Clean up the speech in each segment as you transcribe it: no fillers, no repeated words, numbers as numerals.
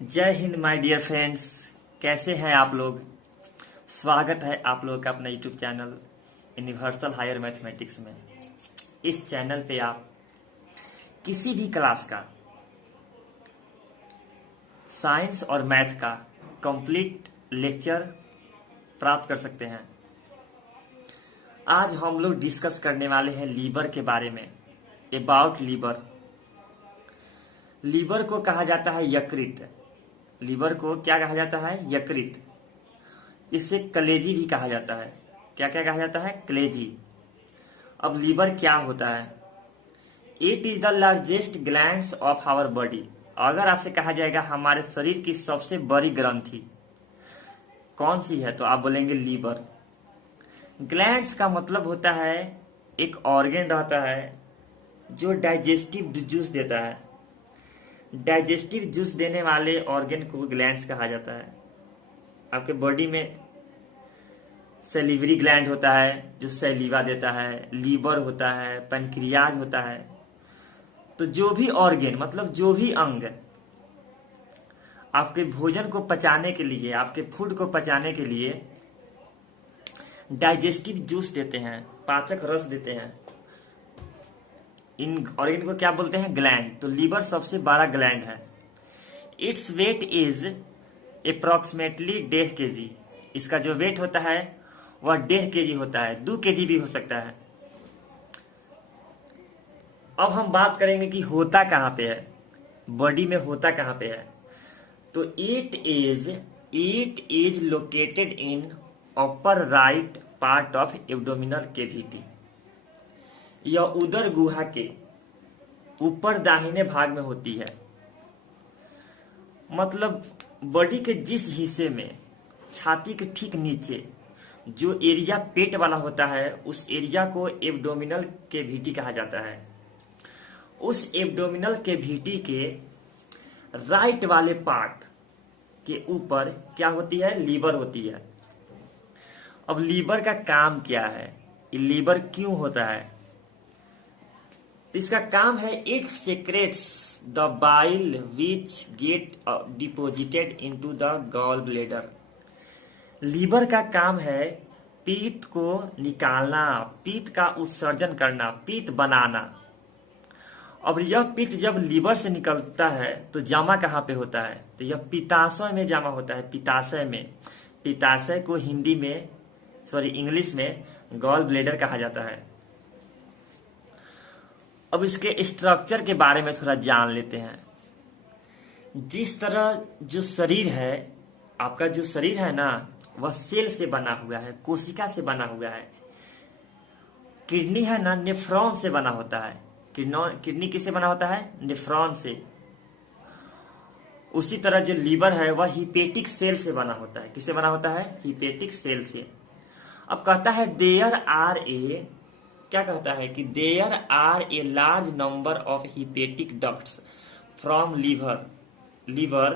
जय Hind my dear friends. कैसे हैं आप लोग। स्वागत है आप लोग का अपना YouTube channel universal higher mathematics में। इस चैनल पे आप किसी भी क्लास का साइंस और मैथ का कंप्लीट लेक्चर प्राप्त कर सकते हैं। आज हम लोग डिस्कस करने वाले हैं लीवर के बारे में। About liver. लीवर को कहा जाता है यकृत। लीवर को क्या कहा जाता है? यकृत। इसे कलेजी भी कहा जाता है। क्या क्या कहा जाता है? कलेजी। अब लीवर क्या होता है? It is the largest glands of our body. अगर आपसे कहा जाएगा हमारे शरीर की सबसे बड़ी ग्रंथि कौन सी है, तो आप बोलेंगे लीवर। ग्लैंड्स का मतलब होता है एक ऑर्गन रहता है जो डाइजेस्टिव जूस देता है। डाइजेस्टिव जूस देने वाले ऑर्गन को ग्लैंड्स कहा जाता है। आपके बॉडी में सेलिवरी ग्लैंड होता है जो सैलिवा देता है, लीवर होता है, पैनक्रियाज होता है। तो जो भी ऑर्गन मतलब जो भी अंग आपके भोजन को पचाने के लिए, आपके फूड को पचाने के लिए डाइजेस्टिव जूस देते हैं, पाचक रस देते हैं, इन ऑर्गन को क्या बोलते हैं? ग्लैंड। तो लीवर सबसे बड़ा ग्लैंड है। Its weight is approximately 1.5 kg। इसका जो वेट होता है वह 1.5 kg होता है, 2 kg भी हो सकता है। अब हम बात करेंगे कि होता कहाँ पे है, बॉडी में होता कहाँ पे है। तो it is located in upper right part of abdominal cavity. यह उदर गुहा के ऊपर दाहिने भाग में होती है। मतलब बॉडी के जिस हिस्से में छाती के ठीक नीचे जो एरिया पेट वाला होता है उस एरिया को एब्डोमिनल कैविटी कहा जाता है। उस एब्डोमिनल कैविटी के राइट वाले पार्ट के ऊपर क्या होती है? लीवर होती है। अब लीवर का काम क्या है? लीवर क्यों होता है? तो इसका काम है it secretes the bile which get deposited into the gall bladder. Liver का काम है पीत को निकालना, पीत का उत्सर्जन करना, पीत बनाना। अब यह पीत जब लीवर से निकलता है तो जमा कहाँ पे होता है? तो यह पित्ताशय में जमा होता है। पित्ताशय में। पित्ताशय को हिंदी में इंग्लिश में गॉल ब्लेडर कहा जाता है। अब इसके स्ट्रक्चर के बारे में थोड़ा जान लेते हैं। जिस तरह जो शरीर है, आपका जो शरीर है ना, वह सेल से बना हुआ है, कोशिका से बना हुआ है। किडनी है ना, नेफ्रॉन से बना होता है। किडनी किससे बना होता है? नेफ्रॉन से। उसी तरह जो लीवर है वह हिपेटिक सेल से बना होता है। किससे बना होता है? हिपेटिक सेल से। अब कहता है क्या कहता है कि there are a large number of hepatic ducts from liver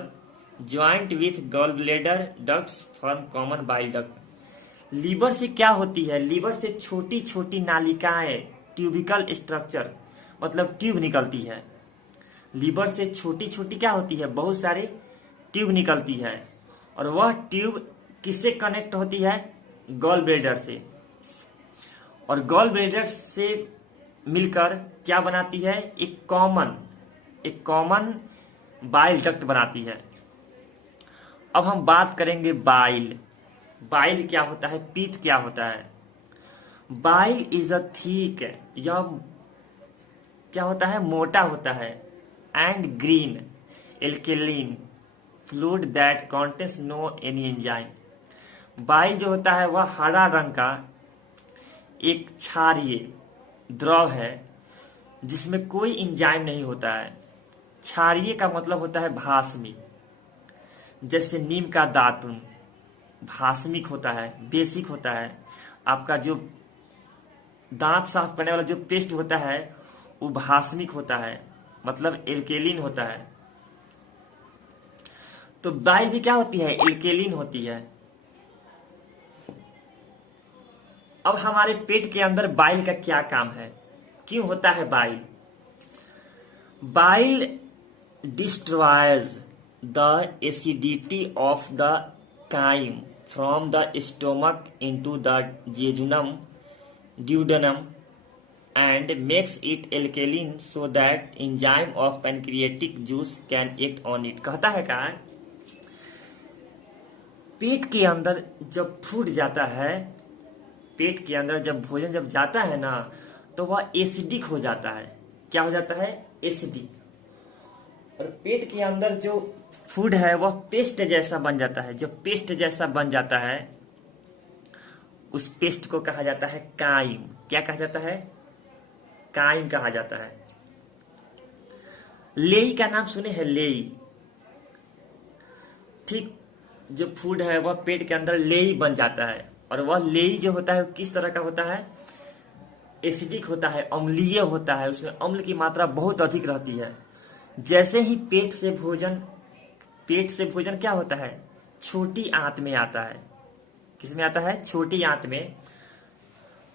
joint with gall bladder ducts from common bile duct. Liver से क्या होती है? लीवर से छोटी छोटी नालिकाएं, ट्यूबिकल स्ट्रक्चर मतलब ट्यूब निकलती है। लीवर से छोटी छोटी क्या होती है? बहुत सारी ट्यूब निकलती है। और वह ट्यूब किससे कनेक्ट होती है? गॉल ब्लेडर से। और गॉल ब्लेडर से मिलकर क्या बनाती है? एक कॉमन बाइल डक्ट बनाती है। अब हम बात करेंगे बाइल। बाइल क्या होता है? पीत क्या होता है? बाइल इज अ थिक, यह क्या होता है? मोटा होता है। And green alkaline fluid that contains no any enzyme. Bile जो होता है वह हरा रंग का एक क्षारीय द्रव है जिसमें कोई एंजाइम नहीं होता है। क्षारीय का मतलब होता है भास्मिक। जैसे नीम का दातुन भास्मिक होता है, बेसिक होता है। आपका जो दांत साफ करने वाला जो पेस्ट होता है वो भास्मिक होता है, मतलब एल्केलिन होता है। तो बाइल भी क्या होती है? एल्केलिन होती है। अब हमारे पेट के अंदर बाइल का क्या काम है? क्यों होता है bile? Bile destroys the acidity of the chyme from the stomach into the duodenum and makes it alkaline so that enzyme of pancreatic juice can act on it। कहता है का पेट के अंदर जब फूड जाता है, पेट के अंदर जब भोजन जब जाता है ना, तो वह एसिडिक हो जाता है। क्या हो जाता है? एसिडिक। और पेट के अंदर जो फूड है वह पेस्ट जैसा बन जाता है। जब पेस्ट जैसा बन जाता है, उस पेस्ट को कहा जाता है काइम। क्या कहा जाता है? काइम कहा जाता है। लेई का नाम सुने हैं? लेई। ठीक, जो फूड है वह पेट के अंदर लेई बन जाता है, और वह लेई जो होता है किस तरह का होता है? एसिडिक होता है, अम्लीय होता है, उसमें अम्ल की मात्रा बहुत अधिक रहती है। जैसे ही पेट से भोजन क्या होता है? छोटी आंत में आता है। किस में आता है? छोटी आंत में।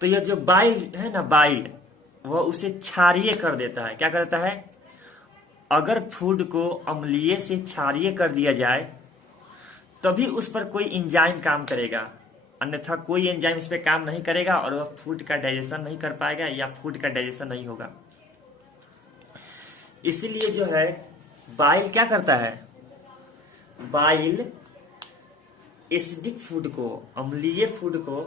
तो यह जो बाइल है ना, बाइल, वह उसे क्षारीय कर देता है। क्या करता है? अगर फूड को अम्लीय से क्षारीय कर दिया जाए तभी उस पर कोई एंजाइम काम करेगा, अन्यथा कोई एंजाइम इस पे काम नहीं करेगा और वह फूड का डाइजेशन नहीं कर पाएगा या फूड का डाइजेशन नहीं होगा। इसीलिए जो है बाइल क्या करता है? बाइल एसिडिक फूड को, अम्लीय फूड को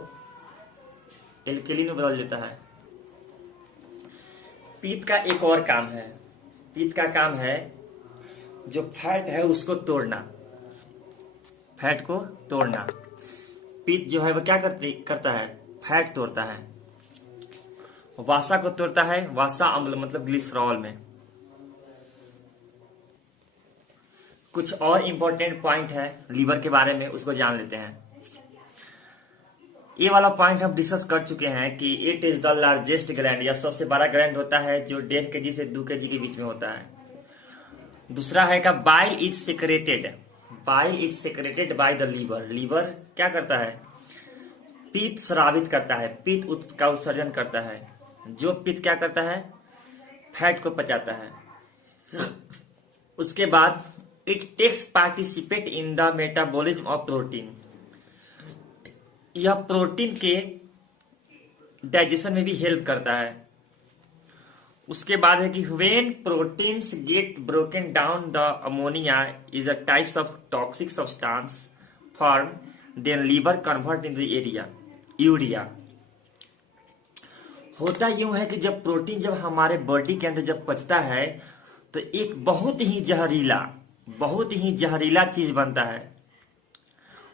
एल्केलिन में बदल देता है। पीत का एक और काम है। पीत का काम है जो फैट है उसको तोड़ना, फैट को तोड़ना। पीत जो है वह क्या करता है? फैट तोड़ता है। वासा को तोड़ता है, वासा अम्ल मतलब ग्लिसरॉल में। कुछ और इंपॉर्टेंट पॉइंट है लीवर के बारे में, उसको जान लेते हैं। ये वाला पॉइंट हम डिस्कस कर चुके हैं कि it is the largest gland, या सबसे बड़ा ग्लैंड होता है जो 1.5 kg से 2 kg के बीच में होता है। दूसरा है का bile is secreted, bile is secreted by the liver. Liver क्या करता है? पित्त स्रावित करता है, पित्त का उत्सर्जन करता है। जो पित्त क्या करता है? फैट को पचाता है। उसके बाद it takes participate in the metabolism of protein, यह प्रोटीन के डाइजेशन में भी हेल्प करता है। उसके बाद है कि when proteins get broken down the ammonia is a types of toxic substance form, then liver convert in the urea. होता यूं है कि जब प्रोटीन जब हमारे बॉडी के अंदर जब पचता है तो एक बहुत ही जहरीला चीज बनता है,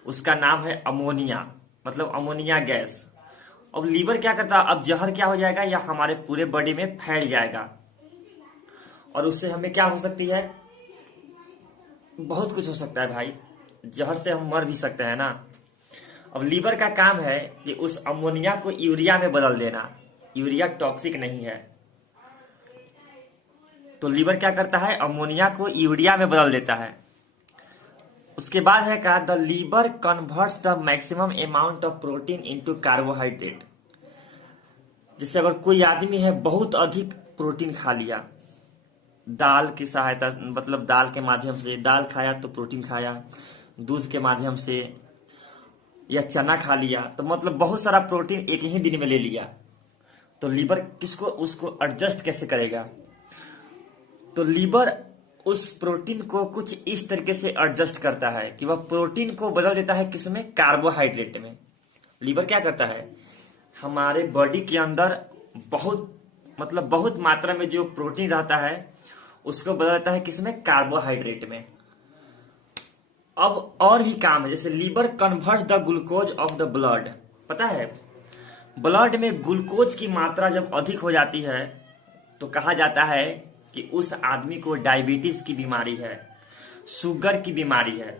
उसका नाम है अमोनिया, मतलब अमोनिया गैस। अब लीवर क्या करता है? अब जहर क्या हो जाएगा? या हमारे पूरे बॉडी में फैल जाएगा, और उससे हमें क्या हो सकती है? बहुत कुछ हो सकता है भाई, जहर से हम मर भी सकते हैं ना। अब लीवर का काम है कि उस अमोनिया को यूरिया में बदल देना। यूरिया टॉक्सिक नहीं है, तो लीवर क्या करता है? अमोनिया को यूरिया में बदल देता है। उसके बाद है का the liver converts the maximum amount of protein into carbohydrate. जैसे अगर कोई आदमी है बहुत अधिक प्रोटीन खा लिया दाल की सहायता, मतलब दाल के माध्यम से, दाल खाया तो प्रोटीन खाया, दूध के माध्यम से, या चना खा लिया, तो मतलब बहुत सारा प्रोटीन एक ही दिन में ले लिया, तो लीवर किसको उसको एडजस्ट कैसे करेगा? तो लीवर उस प्रोटीन को कुछ इस तरीके से एडजस्ट करता है कि वह प्रोटीन को बदल देता है किसमें? कार्बोहाइड्रेट में। लीवर क्या करता है? हमारे बॉडी के अंदर बहुत मात्रा में जो प्रोटीन रहता है उसको बदल देता है किसमें? कार्बोहाइड्रेट में। अब और भी काम है, जैसे liver converts the glucose of the blood. पता है ब्लड में ग्लूकोज की मात्रा जब अधिक हो जाती है तो कहा जाता है कि उस आदमी को डायबिटीज की बीमारी है, शुगर की बीमारी है।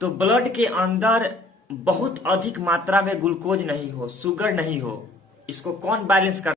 तो ब्लड के अंदर बहुत अधिक मात्रा में ग्लूकोज नहीं हो, शुगर नहीं हो, इसको कौन बैलेंस कर